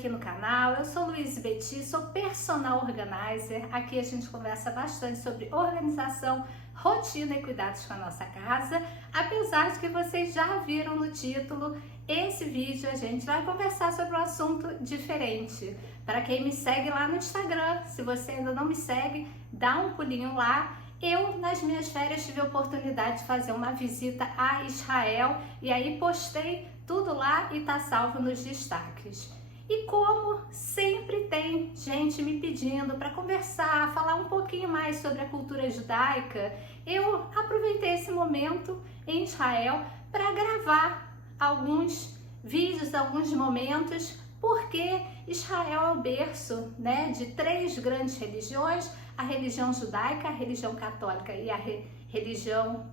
aqui no canal. Eu sou Luíse Betti, sou personal organizer. Aqui a gente conversa bastante sobre organização, rotina e cuidados com a nossa casa. Apesar de que vocês já viram no título, esse vídeo a gente vai conversar sobre um assunto diferente. Para quem me segue lá no Instagram, se você ainda não me segue, dá um pulinho lá. Eu, nas minhas férias, tive a oportunidade de fazer uma visita a Israel e aí postei tudo lá e tá salvo nos destaques. E como sempre tem gente me pedindo para conversar, falar um pouquinho mais sobre a cultura judaica, eu aproveitei esse momento em Israel para gravar alguns vídeos, alguns momentos, porque Israel é o berço, né, de três grandes religiões: a religião judaica, a religião católica e a religião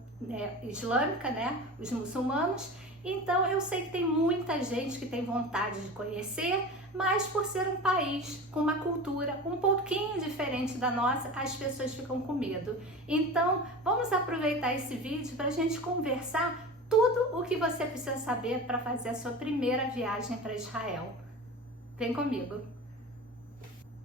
islâmica, né, os muçulmanos. Então eu sei que tem muita gente que tem vontade de conhecer, mas por ser um país com uma cultura um pouquinho diferente da nossa, as pessoas ficam com medo. Então vamos aproveitar esse vídeo para a gente conversar tudo o que você precisa saber para fazer a sua primeira viagem para Israel. Vem comigo!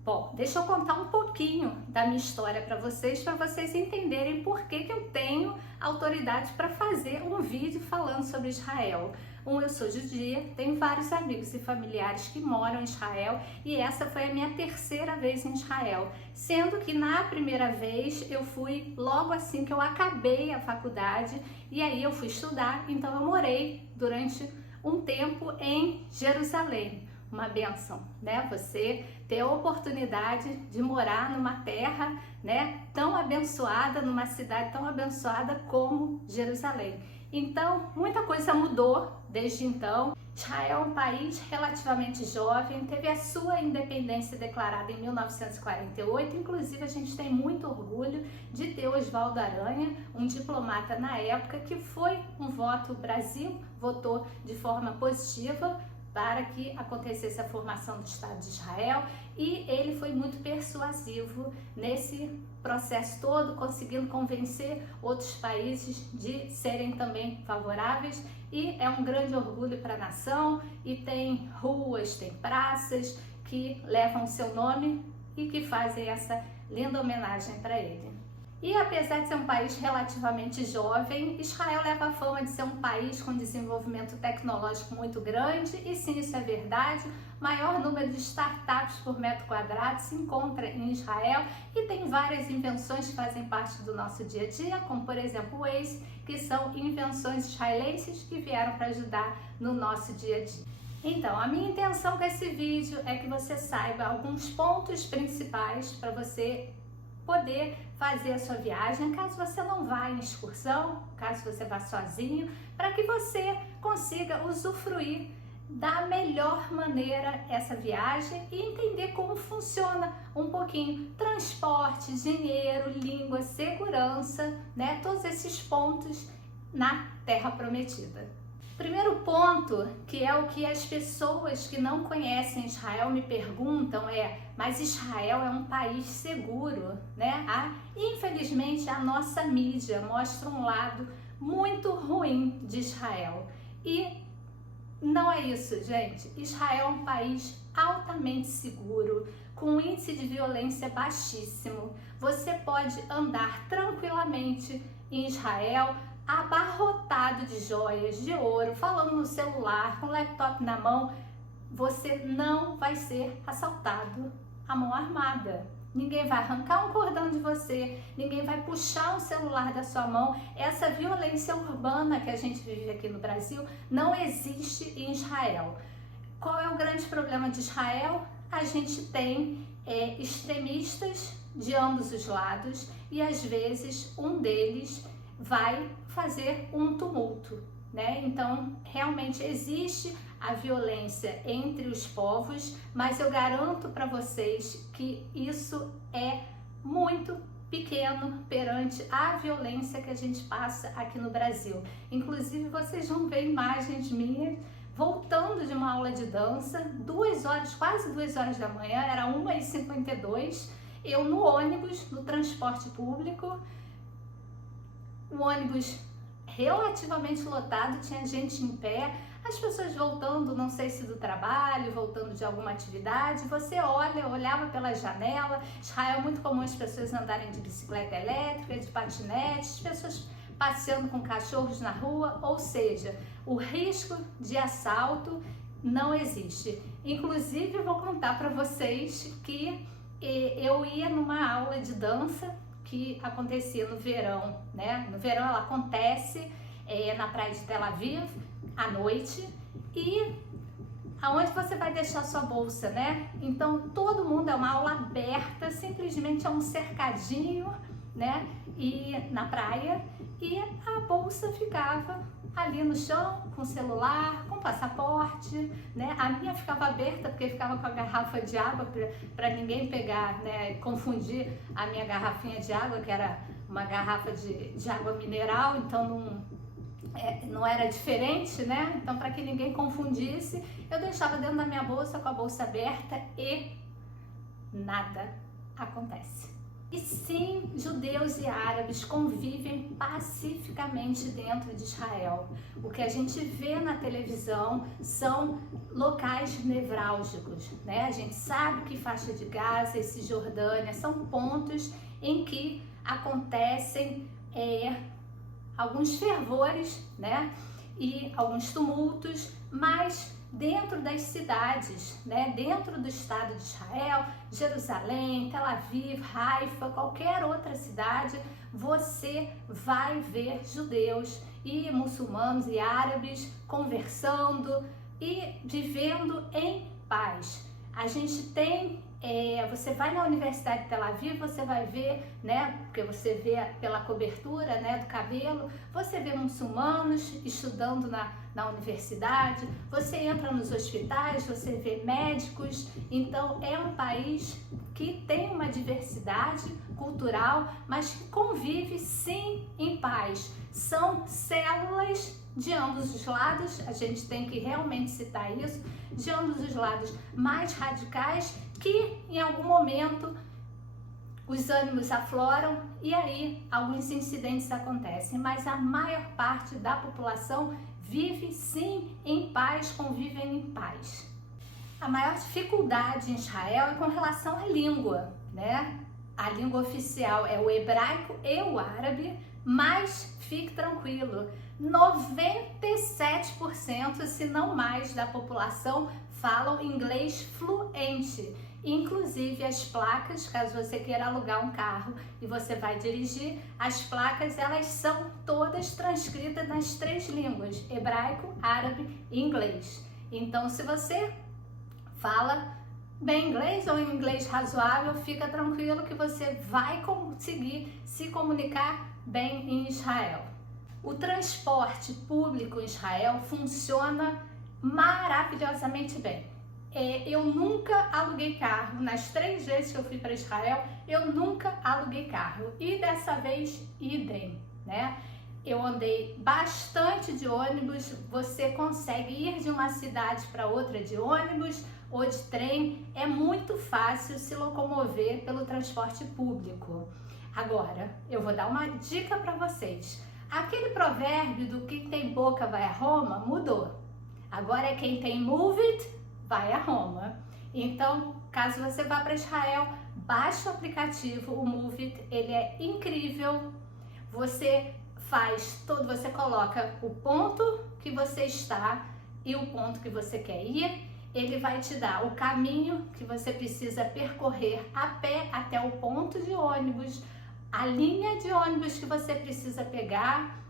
Bom, deixa eu contar um pouquinho da minha história para vocês entenderem por que eu tenho autoridade para fazer um vídeo falando sobre Israel. Eu sou judia, tenho vários amigos e familiares que moram em Israel e essa foi a minha terceira vez em Israel, sendo que na primeira vez eu fui logo assim que eu acabei a faculdade e aí eu fui estudar, então eu morei durante um tempo em Jerusalém. Uma bênção, né? Você ter a oportunidade de morar numa terra, né, tão abençoada, numa cidade tão abençoada como Jerusalém. Então, muita coisa mudou desde então. Israel é um país relativamente jovem, teve a sua independência declarada em 1948, inclusive a gente tem muito orgulho de ter Oswaldo Aranha, um diplomata na época, que foi um voto, o Brasil votou de forma positiva para que acontecesse a formação do Estado de Israel, e ele foi muito persuasivo nesse processo todo, conseguindo convencer outros países de serem também favoráveis, e é um grande orgulho para a nação, e tem ruas, tem praças que levam o seu nome e que fazem essa linda homenagem para ele. E apesar de ser um país relativamente jovem, Israel leva a fama de ser um país com desenvolvimento tecnológico muito grande, e sim, isso é verdade. O maior número de startups por metro quadrado se encontra em Israel e tem várias invenções que fazem parte do nosso dia a dia, como por exemplo o Waze, que são invenções israelenses que vieram para ajudar no nosso dia a dia. Então, a minha intenção com esse vídeo é que você saiba alguns pontos principais para você poder fazer a sua viagem, caso você não vá em excursão, caso você vá sozinho, para que você consiga usufruir da melhor maneira essa viagem e entender como funciona um pouquinho transporte, dinheiro, língua, segurança, né? Todos esses pontos na Terra Prometida. Primeiro ponto, que é o que as pessoas que não conhecem Israel me perguntam, mas Israel é um país seguro, né? Infelizmente a nossa mídia mostra um lado muito ruim de Israel, e não é isso, gente. Israel é um país altamente seguro, com um índice de violência baixíssimo. Você pode andar tranquilamente em Israel, abarrotado de joias, de ouro, falando no celular, com o laptop na mão. Você não vai ser assaltado à mão armada. Ninguém vai arrancar um cordão de você, ninguém vai puxar um celular da sua mão. Essa violência urbana que a gente vive aqui no Brasil não existe em Israel. Qual é o grande problema de Israel? A gente tem extremistas de ambos os lados e às vezes um deles vai fazer um tumulto, né? Então, realmente existe a violência entre os povos, mas eu garanto para vocês que isso é muito pequeno perante a violência que a gente passa aqui no Brasil. Inclusive, vocês vão ver imagens minhas voltando de uma aula de dança, 2 horas, quase 2 horas da manhã, era 1h52, eu no ônibus, no transporte público, o ônibus relativamente lotado, tinha gente em pé, as pessoas voltando, não sei se do trabalho, voltando de alguma atividade, você olhava pela janela. Israel é muito comum as pessoas andarem de bicicleta elétrica, de patinete, as pessoas passeando com cachorros na rua, ou seja, o risco de assalto não existe. Inclusive, eu vou contar para vocês que eu ia numa aula de dança que acontecia no verão, né? No verão ela acontece na praia de Tel Aviv, à noite, e aonde você vai deixar sua bolsa, né? Então, todo mundo, é uma aula aberta, simplesmente é um cercadinho, né? E na praia, e a bolsa ficava ali no chão, com celular, com passaporte, né? A minha ficava aberta porque ficava com a garrafa de água para ninguém pegar, né? Confundir a minha garrafinha de água, que era uma garrafa de água mineral, então não era diferente, né? Então, para que ninguém confundisse, eu deixava dentro da minha bolsa com a bolsa aberta e nada acontece. E sim, judeus e árabes convivem pacificamente dentro de Israel. O que a gente vê na televisão são locais nevrálgicos, né? A gente sabe que faixa de Gaza e Cisjordânia são pontos em que acontecem alguns fervores, né? E alguns tumultos, mas dentro das cidades, né? Dentro do Estado de Israel, Jerusalém, Tel Aviv, Haifa, qualquer outra cidade, você vai ver judeus e muçulmanos e árabes conversando e vivendo em paz. A gente tem, você vai na Universidade de Tel Aviv, você vai ver, né, porque você vê pela cobertura, né, do cabelo, você vê muçulmanos estudando na universidade, você entra nos hospitais, você vê médicos. Então é um país que tem uma diversidade cultural, mas que convive sim em paz. São células de ambos os lados, a gente tem que realmente citar isso, de ambos os lados mais radicais, que em algum momento os ânimos afloram e aí alguns incidentes acontecem, mas a maior parte da população vive sim em paz, convivem em paz. A maior dificuldade em Israel é com relação à língua, né? A língua oficial é o hebraico e o árabe, mas fique tranquilo, 97%, se não mais, da população falam inglês fluente. Inclusive as placas, caso você queira alugar um carro e você vai dirigir, as placas elas são todas transcritas nas 3 línguas, hebraico, árabe e inglês. Então, se você fala bem inglês ou em inglês razoável, fica tranquilo que você vai conseguir se comunicar bem em Israel. O transporte público em Israel funciona maravilhosamente bem. Eu nunca aluguei carro, nas 3 vezes que eu fui para Israel, eu nunca aluguei carro. E dessa vez, idem, né? Eu andei bastante de ônibus, você consegue ir de uma cidade para outra de ônibus ou de trem, é muito fácil se locomover pelo transporte público. Agora, eu vou dar uma dica para vocês. Aquele provérbio do quem tem boca vai a Roma mudou. Agora é quem tem move it vai a Roma. Então, caso você vá para Israel, baixe o aplicativo, o Move It, ele é incrível. Você você coloca o ponto que você está e o ponto que você quer ir. Ele vai te dar o caminho que você precisa percorrer a pé até o ponto de ônibus, a linha de ônibus que você precisa pegar,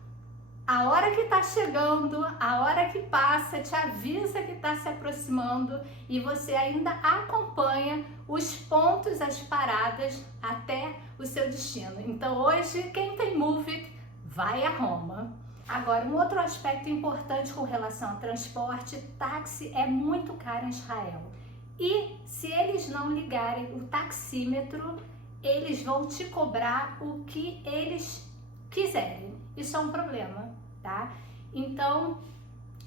a hora que está chegando, a hora que passa, te avisa que está se aproximando e você ainda acompanha os pontos, as paradas até o seu destino. Então hoje, quem tem Move It, vai a Roma. Agora, um outro aspecto importante com relação ao transporte, táxi é muito caro em Israel. E se eles não ligarem o taxímetro, eles vão te cobrar o que eles quiserem. Isso é um problema, tá? Então,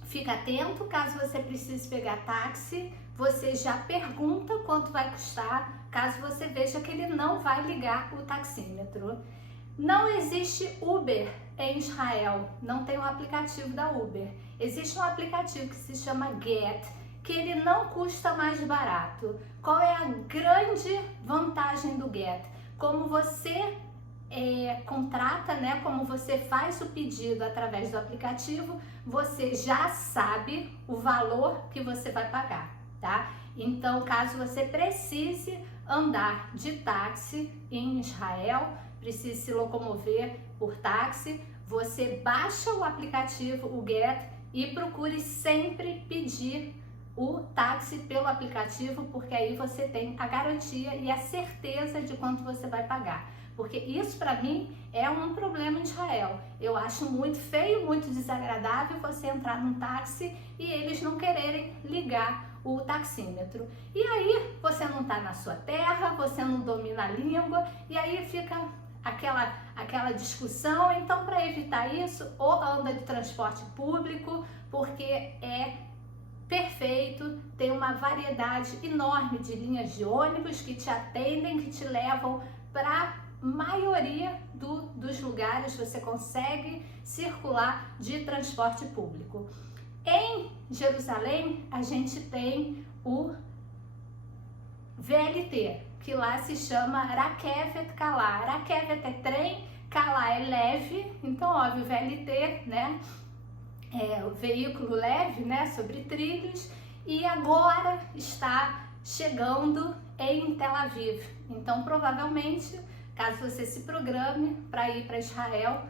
fica atento, caso você precise pegar táxi, você já pergunta quanto vai custar, caso você veja que ele não vai ligar o taxímetro. Não existe Uber em Israel, não tem um aplicativo da Uber. existe um aplicativo que se chama Get, que ele não custa mais barato. Qual é a grande vantagem do Get? Como você contrata, né? Como você faz o pedido através do aplicativo, você já sabe o valor que você vai pagar, tá? Então, caso você precise andar de táxi em Israel, precise se locomover por táxi, você baixa o aplicativo, o Get, e procure sempre pedir o táxi pelo aplicativo, porque aí você tem a garantia e a certeza de quanto você vai pagar. Porque isso para mim é um problema em Israel. Eu acho muito feio, muito desagradável você entrar num táxi e eles não quererem ligar o taxímetro. E aí você não está na sua terra, você não domina a língua e aí fica aquela discussão. Então, para evitar isso, ou anda de transporte público, porque é perfeito, tem uma variedade enorme de linhas de ônibus que te atendem, que te levam para maioria dos lugares, você consegue circular de transporte público. Em Jerusalém, a gente tem o VLT, que lá se chama Rakevet Kalá. Rakevet é trem, Kalá é leve, então óbvio, o VLT, né, é o veículo leve, né, sobre trilhos, e agora está chegando em Tel Aviv. Então, provavelmente, caso você se programe para ir para Israel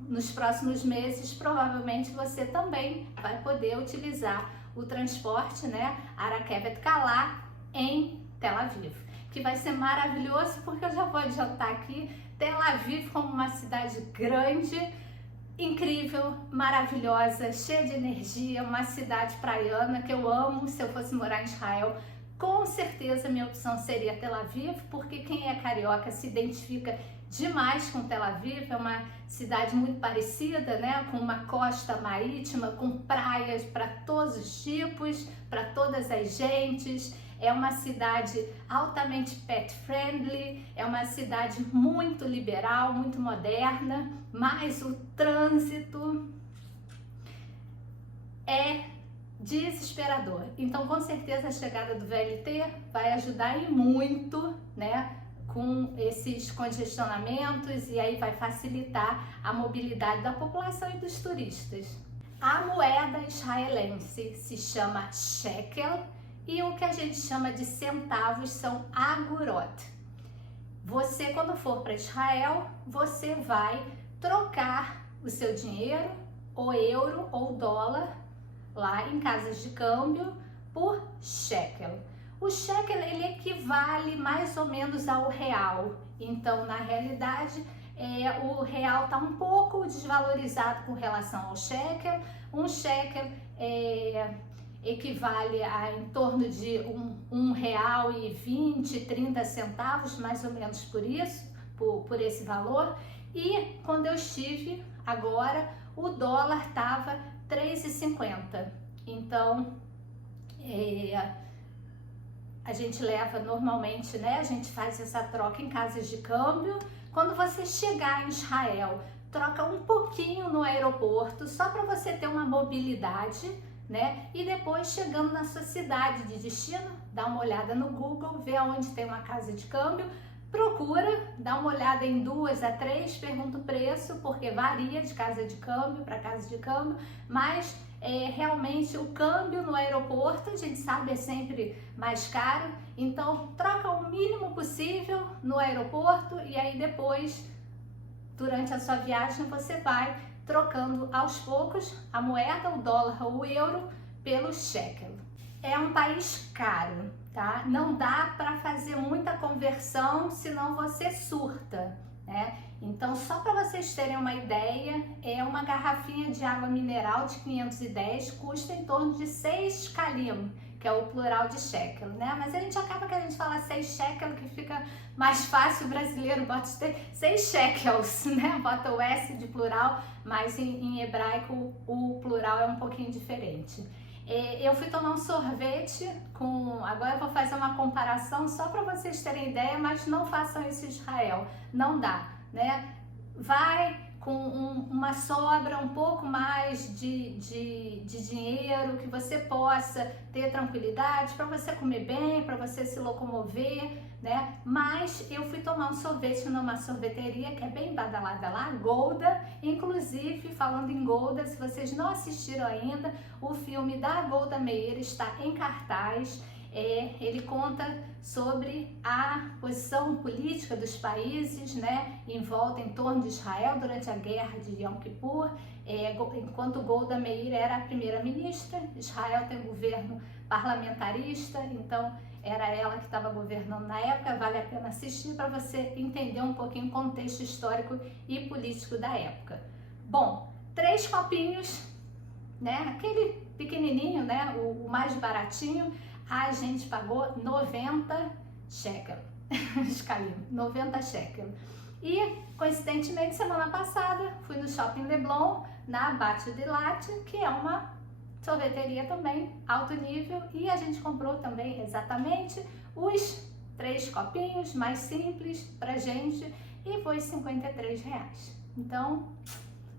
nos próximos meses, provavelmente você também vai poder utilizar o transporte, né, Rakevet Kalá em Tel Aviv, que vai ser maravilhoso, porque eu já vou adiantar aqui, Tel Aviv como uma cidade grande, incrível, maravilhosa, cheia de energia, uma cidade praiana que eu amo. Se eu fosse morar em Israel, com certeza minha opção seria Tel Aviv, porque quem é carioca se identifica demais com Tel Aviv. É uma cidade muito parecida, né? Com uma costa marítima, com praias para todos os tipos, para todas as gentes. É uma cidade altamente pet friendly, é uma cidade muito liberal, muito moderna, mas o trânsito é desesperador. Então, com certeza, a chegada do VLT vai ajudar e muito, né, com esses congestionamentos, e aí vai facilitar a mobilidade da população e dos turistas. A moeda israelense se chama shekel e o que a gente chama de centavos são agorot. Você, quando for para Israel, você vai trocar o seu dinheiro, ou euro ou dólar, lá em casas de câmbio, por shekel. O shekel, ele equivale mais ou menos ao real. Então, na realidade, o real está um pouco desvalorizado com relação ao shekel. Um shekel equivale a em torno de R$1,20, 30 centavos, mais ou menos por isso, por esse valor. E quando eu estive agora, o dólar estava 3,50. Então, a gente leva normalmente, né? A gente faz essa troca em casas de câmbio. Quando você chegar em Israel, troca um pouquinho no aeroporto, só para você ter uma mobilidade, né? E depois, chegando na sua cidade de destino, dá uma olhada no Google, vê aonde tem uma casa de câmbio, procura, dá uma olhada em 2 a 3, pergunta o preço, porque varia de casa de câmbio para casa de câmbio, mas realmente o câmbio no aeroporto, a gente sabe, é sempre mais caro. Então, troca o mínimo possível no aeroporto e aí depois, durante a sua viagem, você vai trocando aos poucos a moeda, o dólar ou o euro, pelo shekel. É um país caro, tá? Não dá para fazer muita conversão, senão você surta, né? Então, só para vocês terem uma ideia, uma garrafinha de água mineral de 510 custa em torno de 6 kalim, que é o plural de shekel, né? Mas a gente acaba que a gente fala 6 shekel, que fica mais fácil, o brasileiro bota 6 shekels, né? Bota o S de plural, mas em hebraico o plural é um pouquinho diferente. Eu fui tomar um sorvete agora eu vou fazer uma comparação só para vocês terem ideia, mas não façam isso em Israel, não dá, né? Vai com uma sobra um pouco mais de dinheiro, que você possa ter tranquilidade para você comer bem, para você se locomover, né? Mas eu fui tomar um sorvete numa sorveteria que é bem badalada lá, Golda. Inclusive, falando em Golda, se vocês não assistiram ainda, o filme da Golda Meir está em cartaz. Ele conta sobre a posição política dos países, né, em volta, em torno de Israel durante a guerra de Yom Kippur, enquanto Golda Meir era a primeira-ministra. Israel tem um governo parlamentarista, então era ela que estava governando na época. Vale a pena assistir para você entender um pouquinho o contexto histórico e político da época. Bom, 3 copinhos, né, aquele pequenininho, né, o mais baratinho, a gente pagou 90 shekel, 90 shekel. E, coincidentemente, semana passada, fui no Shopping Leblon, na Bat de Latte, que é uma sorveteria também, alto nível, e a gente comprou também exatamente os 3 copinhos mais simples pra gente, e foi R$53. Então,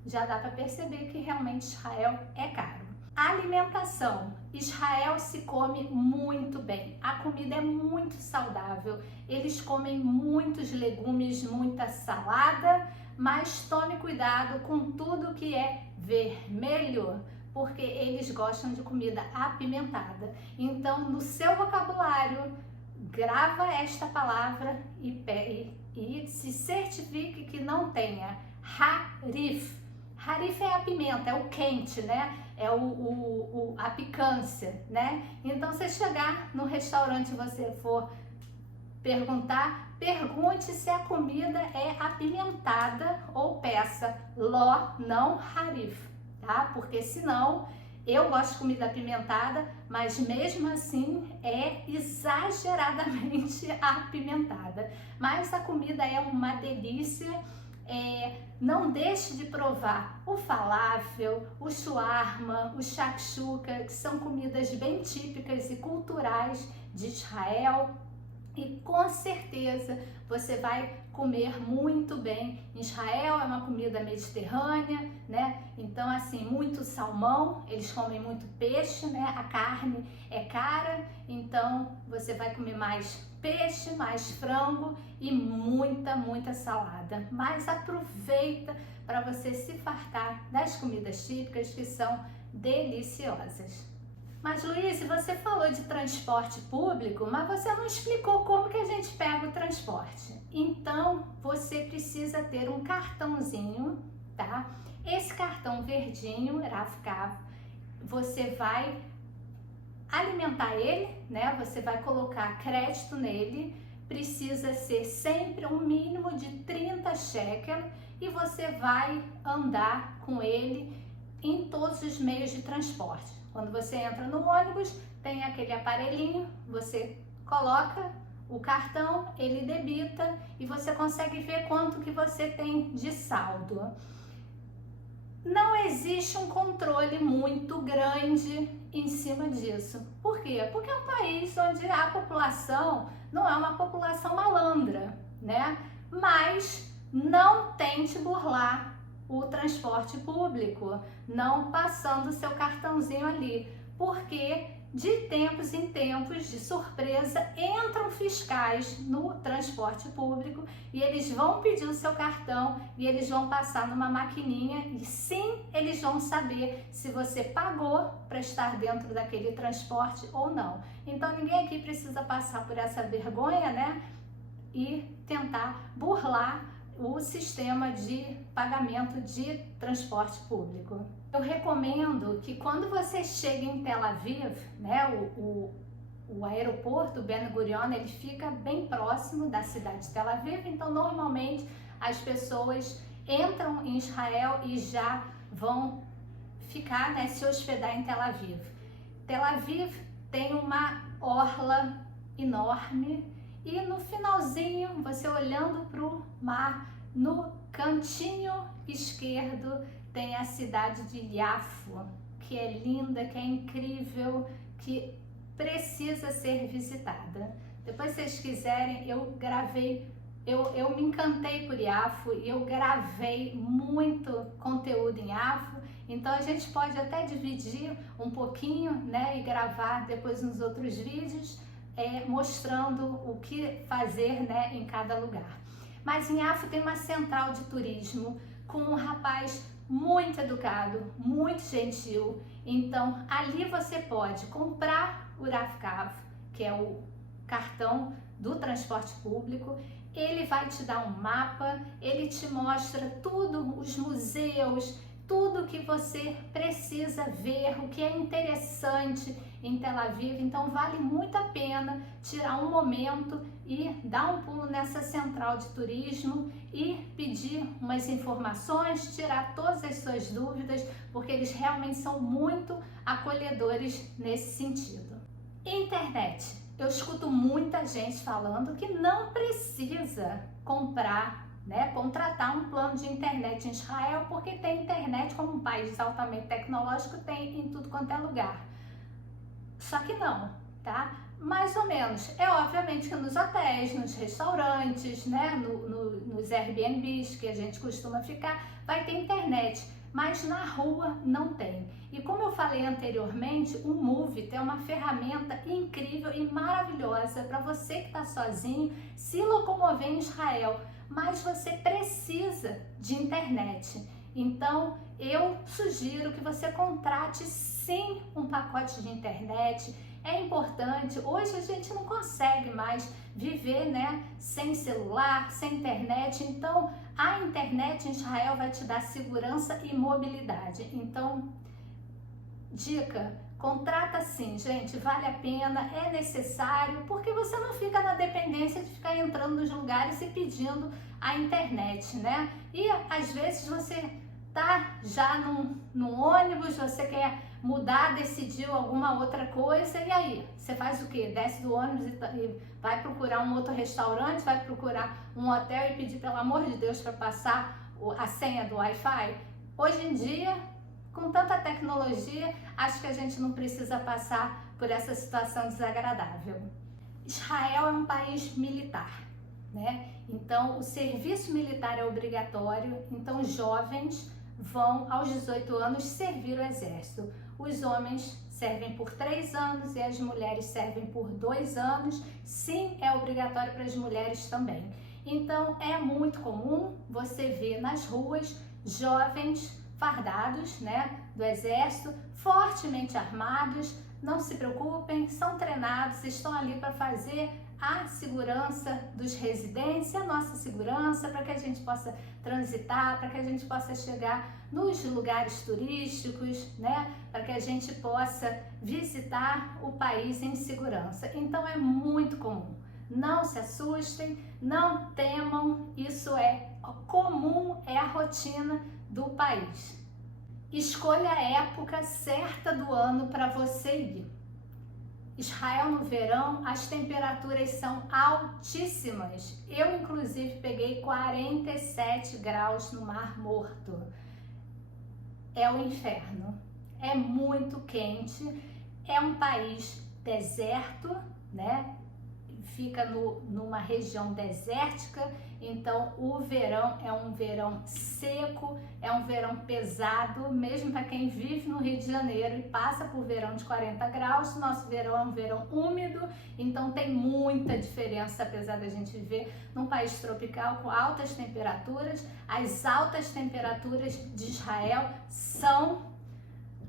já dá para perceber que realmente Israel é caro. Alimentação. Israel se come muito bem. A comida é muito saudável. Eles comem muitos legumes, muita salada, mas tome cuidado com tudo que é vermelho, porque eles gostam de comida apimentada. Então, no seu vocabulário, grava esta palavra e se certifique que não tenha harif. Harif é a pimenta, é o quente, né? É a picância, né? Então, se chegar no restaurante e você for perguntar, pergunte se a comida é apimentada ou peça ló, não harif, tá? Porque senão, eu gosto de comida apimentada, mas mesmo assim é exageradamente apimentada. Mas a comida é uma delícia. Não deixe de provar o falafel, o shawarma, o shakshuka, que são comidas bem típicas e culturais de Israel, e com certeza você vai comer muito bem. Israel é uma comida mediterrânea, né? Então, assim, muito salmão, eles comem muito peixe, né? A carne é cara, então você vai comer mais peixe, mais frango e muita salada. Mas aproveita para você se fartar das comidas típicas, que são deliciosas. Mas, Luiz, você falou de transporte público, mas você não explicou como que a gente pega o transporte. Então, você precisa ter um cartãozinho, tá? Esse cartão verdinho, Raf-Kav, você vai alimentar ele, né? Você vai colocar crédito nele, precisa ser sempre um mínimo de 30 shekel, e você vai andar com ele em todos os meios de transporte. Quando você entra no ônibus, tem aquele aparelhinho, você coloca o cartão, ele debita e você consegue ver quanto que você tem de saldo. Não existe um controle muito grande em cima disso. Por quê? Porque é um país onde a população não é uma população malandra, né? Mas não tente burlar o transporte público, não passando o seu cartãozinho ali, porque de tempos em tempos, de surpresa, entram fiscais no transporte público e eles vão pedir o seu cartão e eles vão passar numa maquininha, e sim, eles vão saber se você pagou para estar dentro daquele transporte ou não. Então ninguém aqui precisa passar por essa vergonha, né? E tentar burlar o sistema de pagamento de transporte público. Eu recomendo que quando você chega em Tel Aviv, né, o aeroporto Ben Gurion, ele fica bem próximo da cidade de Tel Aviv, então normalmente as pessoas entram em Israel e já vão ficar, né, se hospedar em Tel Aviv. Tel Aviv tem uma orla enorme, e no finalzinho, você olhando para o mar, no cantinho esquerdo, tem a cidade de Yafo, que é linda, que é incrível, que precisa ser visitada. Depois, se vocês quiserem, eu gravei eu me encantei por Iafo e eu gravei muito conteúdo em Iafo, então a gente pode até dividir um pouquinho, né, e gravar depois nos outros vídeos, mostrando o que fazer, né, em cada lugar. Mas em Iafo tem uma central de turismo com um rapaz muito educado, muito gentil, então ali você pode comprar o Raf-Kav, que é o cartão do transporte público. Ele vai te dar um mapa, ele te mostra tudo, os museus, tudo que você precisa ver, o que é interessante em Tel Aviv. Então vale muito a pena tirar um momento e dar um pulo nessa central de turismo e pedir umas informações, tirar todas as suas dúvidas, porque eles realmente são muito acolhedores nesse sentido. Internet. Eu escuto muita gente falando que não precisa comprar, né, contratar um plano de internet em Israel, porque tem internet, como um país altamente tecnológico, tem em tudo quanto é lugar. Só que não, tá? Mais ou menos. É obviamente que nos hotéis, nos restaurantes, né, nos Airbnbs que a gente costuma ficar, vai ter internet. Mas na rua não tem. E como eu falei anteriormente, o Moovit é uma ferramenta incrível e maravilhosa para você que está sozinho se locomover em Israel, mas você precisa de internet. Então eu sugiro que você contrate sim um pacote de internet. É importante, hoje a gente não consegue mais viver, né, sem celular, sem internet, então a internet em Israel vai te dar segurança e mobilidade. Então, dica, contrata sim, gente, vale a pena, é necessário, porque você não fica na dependência de ficar entrando nos lugares e pedindo a internet, né? E às vezes você tá já num ônibus, você quer mudar, decidiu alguma outra coisa, e aí? Você faz o quê? Desce do ônibus e vai procurar um outro restaurante, vai procurar um hotel e pedir, pelo amor de Deus, para passar a senha do Wi-Fi? Hoje em dia, com tanta tecnologia, acho que a gente não precisa passar por essa situação desagradável. Israel é um país militar, né? Então, o serviço militar é obrigatório, então jovens vão aos 18 anos servir o exército. Os homens servem por 3 anos e as mulheres servem por 2 anos. Sim, é obrigatório para as mulheres também. Então, é muito comum você ver nas ruas jovens fardados, né, do exército, fortemente armados. Não se preocupem, são treinados, estão ali para fazer a segurança dos residentes e a nossa segurança, para que a gente possa transitar, para que a gente possa chegar nos lugares turísticos, né? Para que a gente possa visitar o país em segurança. Então é muito comum. Não se assustem, não temam, isso é comum, é a rotina do país. Escolha a época certa do ano para você ir. Israel no verão, as temperaturas são altíssimas. Eu, inclusive, peguei 47 graus no Mar Morto. É o inferno. É muito quente. É um país deserto, né? Fica numa região desértica, então o verão é um verão seco, é um verão pesado, mesmo para quem vive no Rio de Janeiro e passa por verão de 40 graus, nosso verão é um verão úmido, então tem muita diferença, apesar da gente viver num país tropical com altas temperaturas. As altas temperaturas de Israel são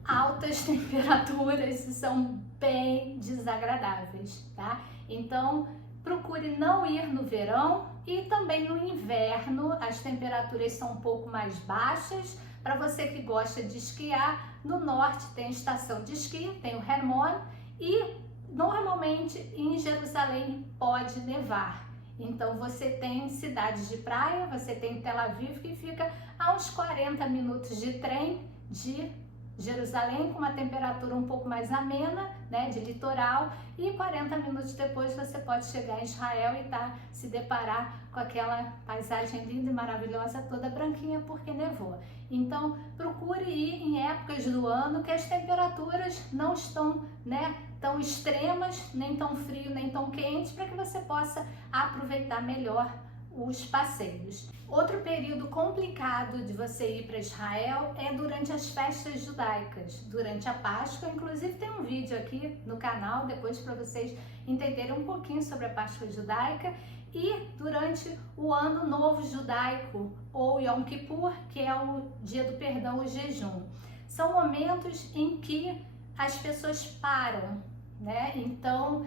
altas temperaturas e são bem desagradáveis, tá? Então, procure não ir no verão e também no inverno, as temperaturas são um pouco mais baixas. Para você que gosta de esquiar, no norte tem estação de esqui, tem o Hermon, e normalmente em Jerusalém pode nevar. Então você tem cidades de praia, você tem Tel Aviv, que fica a uns 40 minutos de trem de Jerusalém, com uma temperatura um pouco mais amena, né, de litoral, e 40 minutos depois você pode chegar em Israel e se deparar com aquela paisagem linda e maravilhosa, toda branquinha, porque nevou. Então procure ir em épocas do ano que as temperaturas não estão, né, tão extremas, nem tão frio, nem tão quente, para que você possa aproveitar melhor os passeios. Outro período complicado de você ir para Israel é durante as festas judaicas, durante a Páscoa. Inclusive tem um vídeo aqui no canal depois para vocês entenderem um pouquinho sobre a Páscoa judaica, e durante o Ano Novo Judaico, ou Yom Kippur, que é o dia do perdão, o jejum. São momentos em que as pessoas param, né? Então,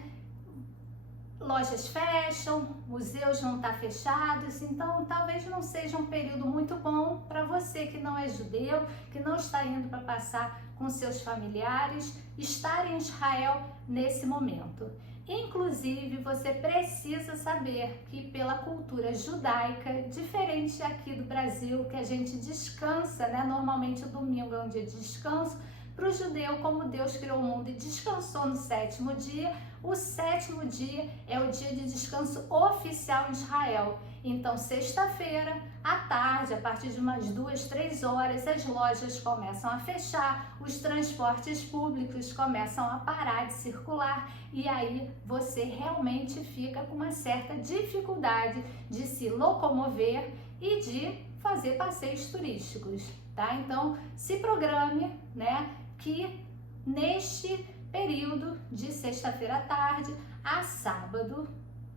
lojas fecham, museus vão estar fechados, então talvez não seja um período muito bom para você que não é judeu, que não está indo para passar com seus familiares, estar em Israel nesse momento. Inclusive, você precisa saber que pela cultura judaica, diferente aqui do Brasil, que a gente descansa, né? Normalmente o domingo é um dia de descanso. Para o judeu, como Deus criou o mundo e descansou no sétimo dia, o sétimo dia é o dia de descanso oficial em Israel. Então, sexta-feira, à tarde, a partir de umas 2, 3 horas, as lojas começam a fechar, os transportes públicos começam a parar de circular, e aí você realmente fica com uma certa dificuldade de se locomover e de fazer passeios turísticos, tá? Então, se programe, né, que neste período de sexta-feira à tarde a sábado,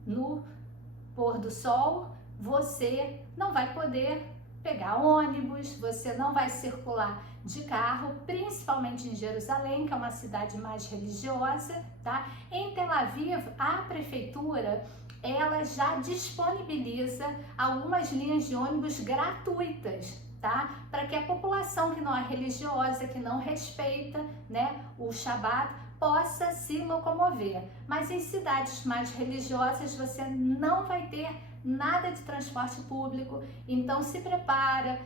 no pôr do sol, você não vai poder pegar ônibus, você não vai circular de carro, principalmente em Jerusalém, que é uma cidade mais religiosa, tá? Em Tel Aviv, a prefeitura, ela já disponibiliza algumas linhas de ônibus gratuitas, tá? Para que a população que não é religiosa, que não respeita, né, o Shabat, possa se locomover. Mas em cidades mais religiosas você não vai ter nada de transporte público, então se prepara,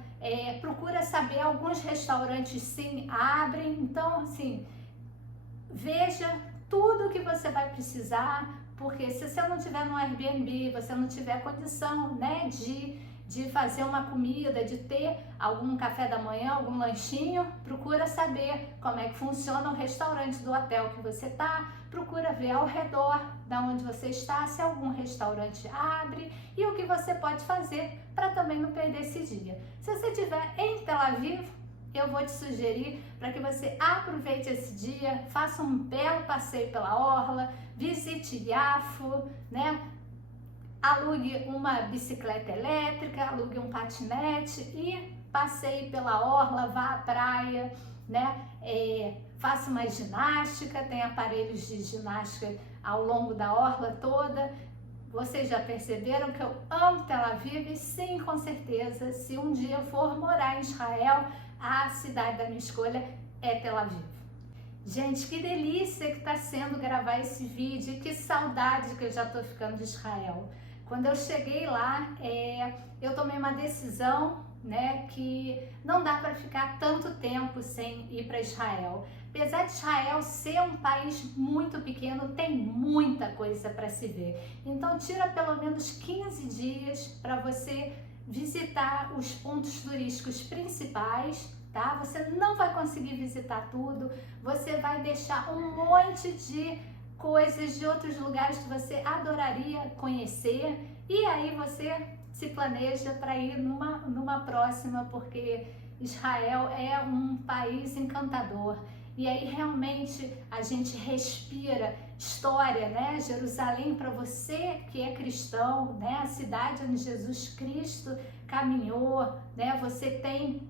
procura saber, alguns restaurantes sim abrem, então assim, veja tudo que você vai precisar, porque se você não tiver no Airbnb, você não tiver condição, né, de fazer uma comida, de ter algum café da manhã, algum lanchinho, procura saber como é que funciona o restaurante do hotel que você está, procura ver ao redor da onde você está, se algum restaurante abre e o que você pode fazer para também não perder esse dia. Se você estiver em Tel Aviv, eu vou te sugerir para que você aproveite esse dia, faça um belo passeio pela orla, visite Yafo, né? Alugue uma bicicleta elétrica, alugue um patinete e passeie pela orla, vá à praia, né? Faça uma ginástica, tem aparelhos de ginástica ao longo da orla toda. Vocês já perceberam que eu amo Tel Aviv? E sim, com certeza, se um dia eu for morar em Israel, a cidade da minha escolha é Tel Aviv. Gente, que delícia que está sendo gravar esse vídeo, que saudade que eu já estou ficando de Israel. Quando eu cheguei lá, eu tomei uma decisão, né, que não dá para ficar tanto tempo sem ir para Israel. Apesar de Israel ser um país muito pequeno, tem muita coisa para se ver. Então, tira pelo menos 15 dias para você visitar os pontos turísticos principais, tá? Você não vai conseguir visitar tudo, você vai deixar um monte de coisas de outros lugares que você adoraria conhecer, e aí você se planeja para ir numa próxima, porque Israel é um país encantador. E aí realmente a gente respira história, né? Jerusalém, para você que é cristão, né? A cidade onde Jesus Cristo caminhou, né? Você tem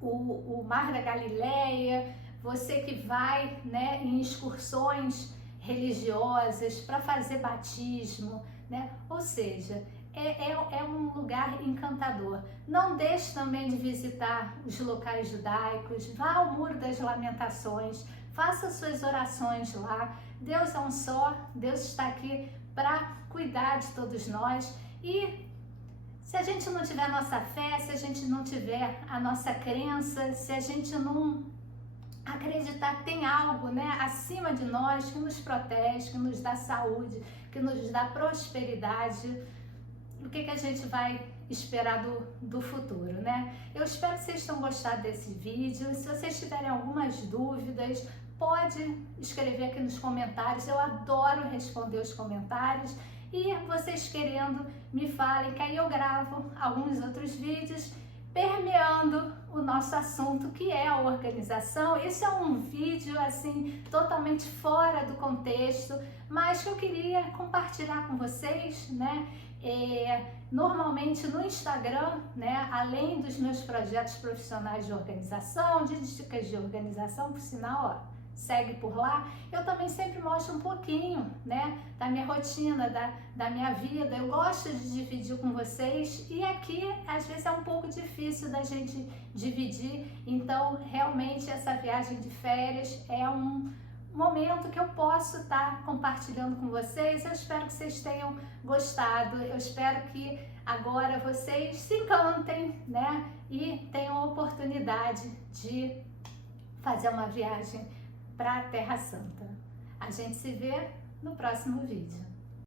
o Mar da Galileia, você que vai, né, em excursões religiosas para fazer batismo, né? Ou seja, é um lugar encantador. Não deixe também de visitar os locais judaicos, vá ao Muro das Lamentações, faça suas orações lá. Deus é um só, Deus está aqui para cuidar de todos nós. E se a gente não tiver a nossa fé, se a gente não tiver a nossa crença, se a gente não acreditar que tem algo, né, acima de nós que nos protege, que nos dá saúde, que nos dá prosperidade, o que a gente vai esperar do futuro, né? Eu espero que vocês tenham gostado desse vídeo. Se vocês tiverem algumas dúvidas, pode escrever aqui nos comentários. Eu adoro responder os comentários. e vocês querendo, me falem, que aí eu gravo alguns outros vídeos permeando o nosso assunto, que é a organização. Esse é um vídeo assim totalmente fora do contexto, mas que eu queria compartilhar com vocês, né? Normalmente no Instagram, né, além dos meus projetos profissionais de organização, de dicas de organização, por sinal, ó, segue por lá, eu também sempre mostro um pouquinho, né, da minha rotina, da minha vida. Eu gosto de dividir com vocês, e aqui às vezes é um pouco difícil da gente dividir, então realmente essa viagem de férias é um momento que eu posso estar compartilhando com vocês. Eu espero que vocês tenham gostado, eu espero que agora vocês se encantem, né, e tenham a oportunidade de fazer uma viagem para a Terra Santa. A gente se vê no próximo vídeo.